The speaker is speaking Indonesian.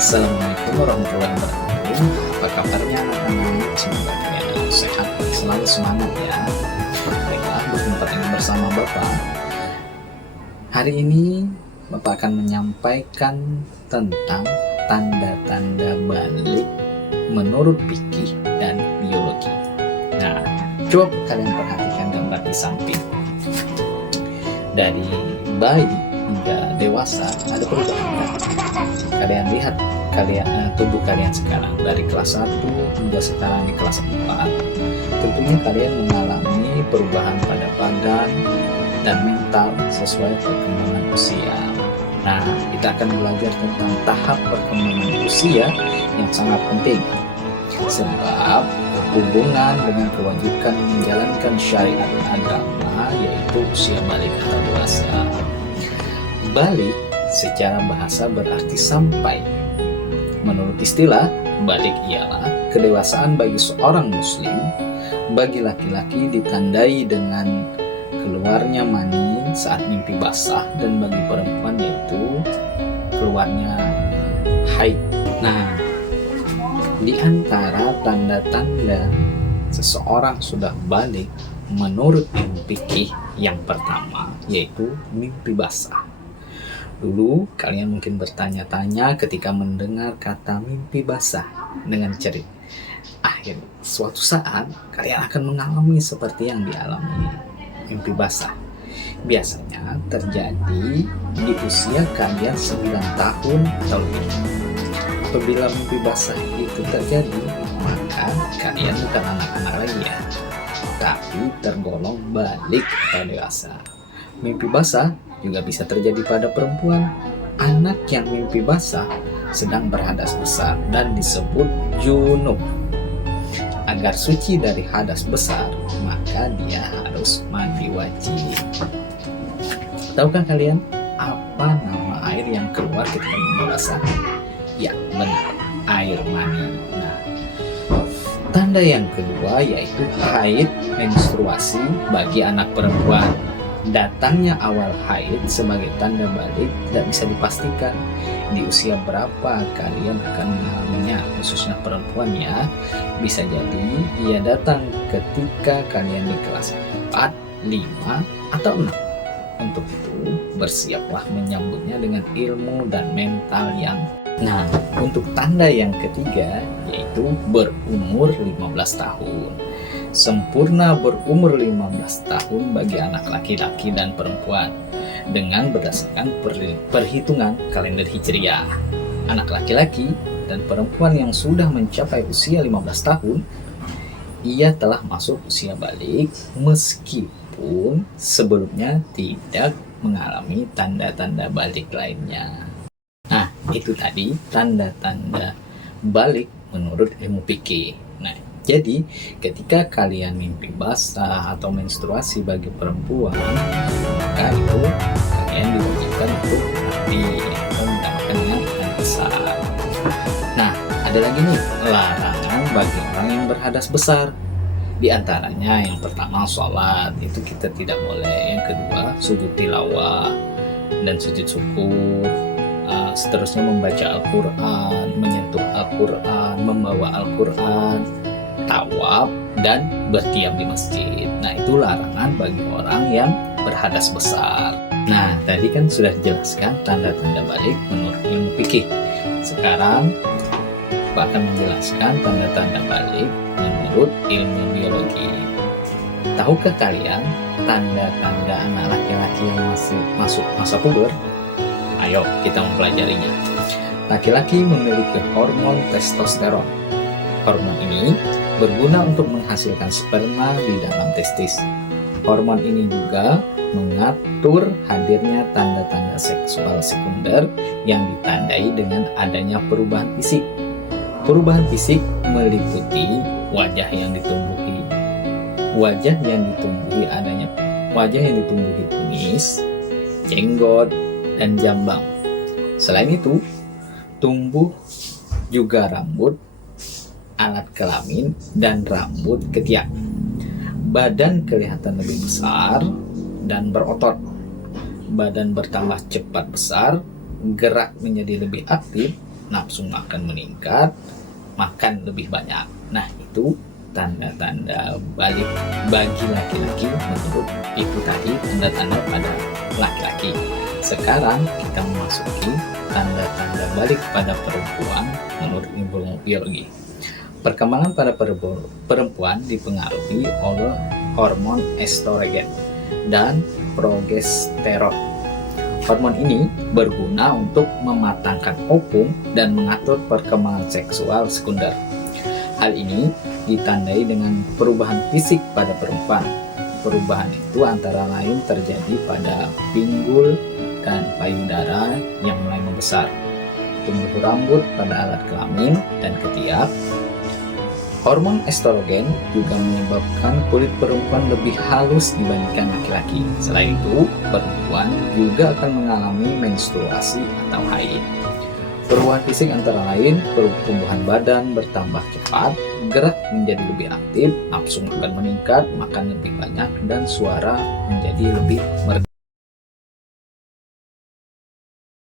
Assalamualaikum warahmatullahi wabarakatuh. Apa kabarnya anak-anak? Semoga kalian sehat, selalu semangat ya. Baiklah, berjumpa lagi bersama Bapak. Hari ini Bapak akan menyampaikan tentang tanda-tanda balik menurut fikih dan biologi. Nah, coba kalian perhatikan gambar di samping. Dari bayi hingga dewasa ada perubahan. Kalian lihat tubuh kalian sekarang dari kelas 1 hingga sekarang di kelas 4. Tentunya kalian mengalami perubahan pada badan dan mental sesuai perkembangan usia. Nah, kita akan belajar tentang tahap perkembangan usia yang sangat penting, sebab hubungan dengan kewajiban menjalankan syariat agama, yaitu usia balik atau dewasa. Balik secara bahasa berarti sampai. Menurut istilah, balik ialah kedewasaan bagi seorang muslim. Bagi laki-laki ditandai dengan keluarnya mani saat mimpi basah, dan bagi perempuan yaitu keluarnya haid. Nah, di antara tanda-tanda seseorang sudah balik menurut ilmu fikih, yang pertama yaitu mimpi basah. Dulu kalian mungkin bertanya-tanya ketika mendengar kata mimpi basah dengan cerit. Suatu saat kalian akan mengalami seperti yang dialami mimpi basah. Biasanya terjadi di usia kalian 9 tahun atau lebih. Apabila mimpi basah itu terjadi, maka kalian bukan anak-anak lagi ya, tapi tergolong balik atau dewasa. Mimpi basah juga bisa terjadi pada perempuan. Anak yang mimpi basah sedang berhadas besar dan disebut junub. Agar suci dari hadas besar, maka dia harus mandi wajib. Tahukah kalian apa nama air yang keluar ketika mimpi basah? Ya, benar, air mani. Nah, tanda yang kedua yaitu haid menstruasi bagi anak perempuan. Datangnya awal haid sebagai tanda balik tidak bisa dipastikan di usia berapa kalian akan mengalaminya, khususnya perempuan ya. Bisa jadi ia datang ketika kalian di kelas 4, 5, atau 6. Untuk itu, bersiaplah menyambutnya dengan ilmu dan mental yang. Nah, untuk tanda yang ketiga yaitu berumur 15 tahun. Sempurna berumur 15 tahun bagi anak laki-laki dan perempuan dengan berdasarkan perhitungan kalender Hijriah. Anak laki-laki dan perempuan yang sudah mencapai usia 15 tahun, ia telah masuk usia balik meskipun sebelumnya tidak mengalami tanda-tanda balik lainnya. Nah, itu tadi tanda-tanda balik menurut ilmu fikih. Nah, jadi ketika kalian mimpi basah atau menstruasi bagi perempuan, maka itu kalian diwajibkan untuk mandi atau mendapatkan dengan besar. Nah, ada lagi nih larangan bagi orang yang berhadas besar. Di antaranya yang pertama sholat, itu kita tidak boleh. Yang kedua sujud tilawah dan sujud syukur. Seterusnya membaca Al-Quran, menyentuh Al-Quran, membawa Al-Quran, tawaf, dan berdiam di masjid. Nah, itu larangan bagi orang yang berhadas besar. Nah, tadi kan sudah dijelaskan tanda-tanda balik menurut ilmu fikih. Sekarang Pak akan menjelaskan tanda-tanda balik menurut ilmu biologi. Tahukah kalian tanda-tanda anak laki-laki yang masih masuk masa puber? Ayo kita mempelajarinya. Laki-laki memiliki hormon testosteron. Hormon ini berguna untuk menghasilkan sperma di dalam testis. Hormon ini juga mengatur hadirnya tanda-tanda seksual sekunder yang ditandai dengan adanya perubahan fisik. Perubahan fisik meliputi wajah yang ditumbuhi kumis, jenggot, dan jambang. Selain itu, tumbuh juga rambut, alat kelamin, dan rambut ketiak. Badan kelihatan lebih besar dan berotot. Badan bertambah cepat besar, gerak menjadi lebih aktif, nafsu makan meningkat, makan lebih banyak. Nah, itu tanda-tanda balik bagi laki-laki menurut ibu tadi, tanda-tanda pada laki-laki. Sekarang kita memasuki tanda-tanda balik pada perempuan menurut ilmu biologi. Perkembangan pada perempuan dipengaruhi oleh hormon estrogen dan progesteron. Hormon ini berguna untuk mematangkan ovum dan mengatur perkembangan seksual sekunder. Hal ini ditandai dengan perubahan fisik pada perempuan. Perubahan itu antara lain terjadi pada pinggul dan payudara yang mulai membesar, tumbuh rambut pada alat kelamin dan ketiak. Hormon estrogen juga menyebabkan kulit perempuan lebih halus dibandingkan laki-laki. Selain itu, perempuan juga akan mengalami menstruasi atau haid. Perubahan fisik antara lain pertumbuhan badan bertambah cepat, gerak menjadi lebih aktif, nafsu makan meningkat, makan lebih banyak, dan suara menjadi lebih merdu.